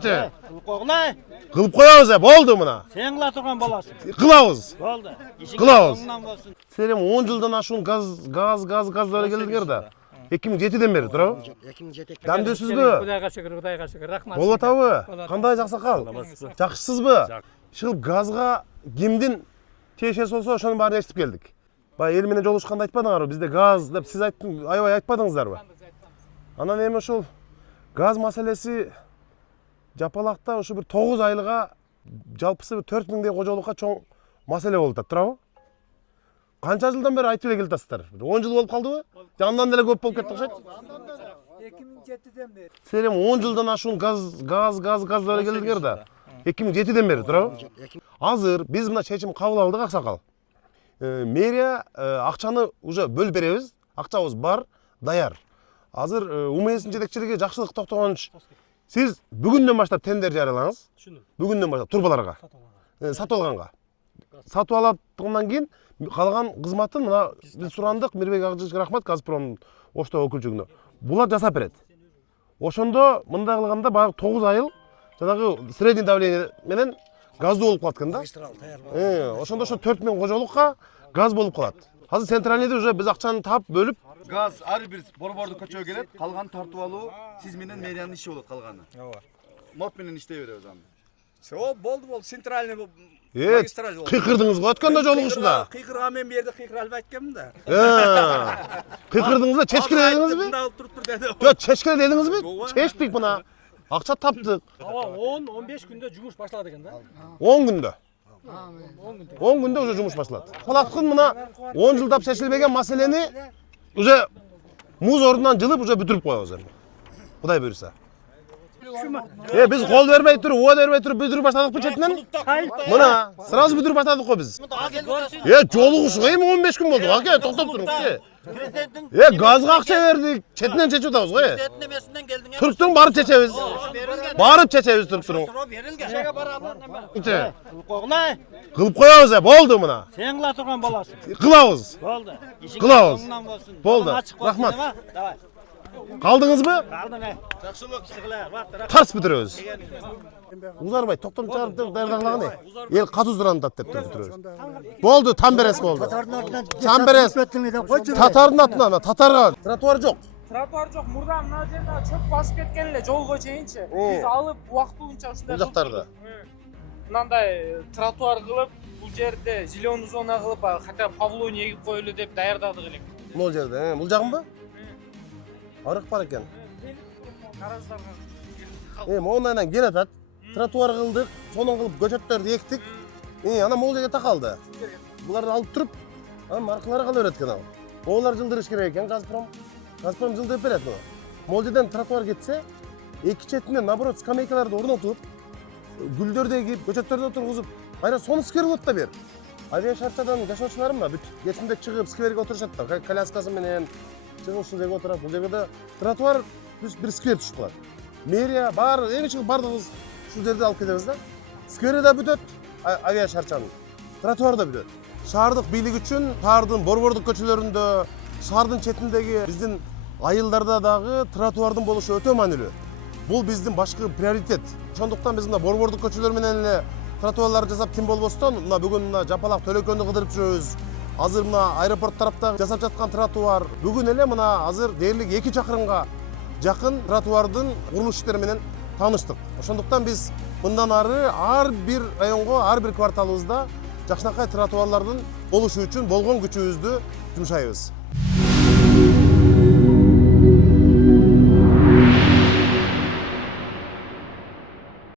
Qo'g'lay. Qilib qo'yamiz, bo'ldi buni. Sen qila turgan bolasi. Qilamiz. Bo'ldi. Qilamiz. Bo'lsin. Selim 10 yıldan aşkın gazlara geldiler de. 2007'den beri durab. 2007. Dämdesizbi? Xudoga shukr, rahmat. Bolot abi, qanday жақсақал? Жақшысызбы? Шыл газға кимдин тиешеси болсо ошонун баарын естип келдик. Баягы эл менен жолугушканда айтпадыңарбы? Бизде газ деп сиз аябай айтпадыңыздарбы? Анан эми ошол газ маселеси Жапалакта ушу бир 9 айлыга жалпысы 4000 кожолукка чоң маселе болуп атат, туурабы? Канча жылдан бери айтып эле келатасыздар? 10 жыл болуп калдыбы? Андан деле көп болуп кетти окшойт. 2007'den beri. Selim 10 жылдан ашуун газдар келдилер да. 2007'den beri, туурабы? Азыр биз мына чечим кабыл алдык, аксакал. Мэрия акчаны уже бөлүп беребиз. Акчабыз бар, даяр. Азыр УМСтин жетекчилиги жакшылык токтогонч. Siz bugünden başlap tender жарыялаңыз. Bugünden başlap турбаларга. Сатып алганга. Сатып алатындан кийин калган кызматын мына биз сурандык Мирбек Акжижге рахмат, Газпром Оштоо өкүлчүлүгүнө. Булар жасап берет. Ошондо мындай кылганда баягы 9 айыл жанагы средний давление менен газдуу болуп калат экен да. Ошондо ошо 4000 кожолукка газ болуп калат. Азыр центральныйда уже биз акчаны таап бөлүп Gaz ар бир борбордук көчөгө келет, калган тартып алуу сиз менен мэриянын иши болот калганы. Ооба. Моп менен иштей беребиз аны. Все, болды, центральный магистраль болду. Кыйкырдыңыз го өткөндө жолугушунда. Кыйкырга мен бу жерде кыйкыралып айтканмын да. Кыйкырдыңыз да чечкире дедиңизби? Мында алып туруп тур деди. Жок, чечкире дедиңизби? Чечтик мына. Акча таптык. Ава 10-15 күндө жумуш башталат экен да. 10 күндө. 10 күндө уже жумуш башталат. Калаткын мына 10 жылдап чечилбеген маселени уже муз ордунан жылып уже бүтүрүп коебуз эми. Кудай буйруса. Биз кол бермей туруп, уа бермей туруп бүтүрүп баштадыкпы четинен? Мына сразу бүтүрүп баштадык го биз. Жолугушуга эми 15 күн болду. Аке, токтоп туруңуз. Газга акча бердик. Четинен чечип атабыз го. Түрктүн барып чечебиз. Барып чечебиз түрктүн. Qo'g'lay. Кылып коебуз, болду мына. Sen qila turgan bolasi. Кылабыз. Bo'ldi. Кылабыз. Болду. Рахмат. Давай. Калдыңызбы? Qaldim. Жақсылық. Ishqillar. Тарс бүтүрөбүз. Узарбай токтом чыгарып даярдагылагы не? Эл катуу турандат деп бүтүрөбүз. Болду, там берес болду. Там берес. Татардын атынан, татарга тротуар жок. Тротуар жок, мурда мына жерде чөп басып кеткен эле жолго чейинчи. Биз алып убакыт боюнча ушундай Бул жактарда. Мынандай тротуар кылып, бул жерде зеленый зона кылып, хотя павлоний эгип коелу деп даярдадык элек. Бул жерде, бул жагынбы? Арык бар экен. Караздарга. Мондан келатат. Тротуар кылдык, сонун кылып көчөттөрдү эктик. Анан могул жерге такалды. Буларды алып туруп, анан маркалары кала берет экен ал. Олар жылдырыш керек экен, Газпром жылдырып берет муну. Могул жерден тротуар кетсе, эки четинен наоборот скамейкаларды орнотуп, гүлдөрдү эгип, көчөттөрдү отургузуп, кайра сону сквер болот да бер. Авиа шартчадан жашоочуларым да бүт кечинде чыгып скверге отурушат да, коляскасы менен чыгып ушул жерге отурат. Бул жерге да тротуар бир сквер түшүп калат. Мэрия бар, эми чыгып бардыгыбыз ушул жерде алып кетебиз да. Сквери да бүтөт, авиа шарчанын. Тротуар да бүтөт. Шаардык бийлик үчүн шаардын борбордук көчөлөрүндө, шаардын четиндеги биздин айылдарда дагы тротуардын болушу өтө маанилүү. Бул биздин башкы приоритет. Ошондуктан биз мына борбордук көчөлөр менен эле тротуарларды жасап тим болбостон, мына бүгүн мына Жапалак Төлөкөндү кыдырып жүрөбүз. Азыр мына аэропорт тараптагы жасап жаткан тротуар бүгүн эле мына азыр дээрлик 2 чакырымга жакын тротуардын курулуш иштери менен тааныштык. Ошондуктан биз мындан ары ар бир районго, ар бир кварталыбызда жакшынакай тротуарлардын болушу үчүн болгон күчүбүздү жумшайбыз.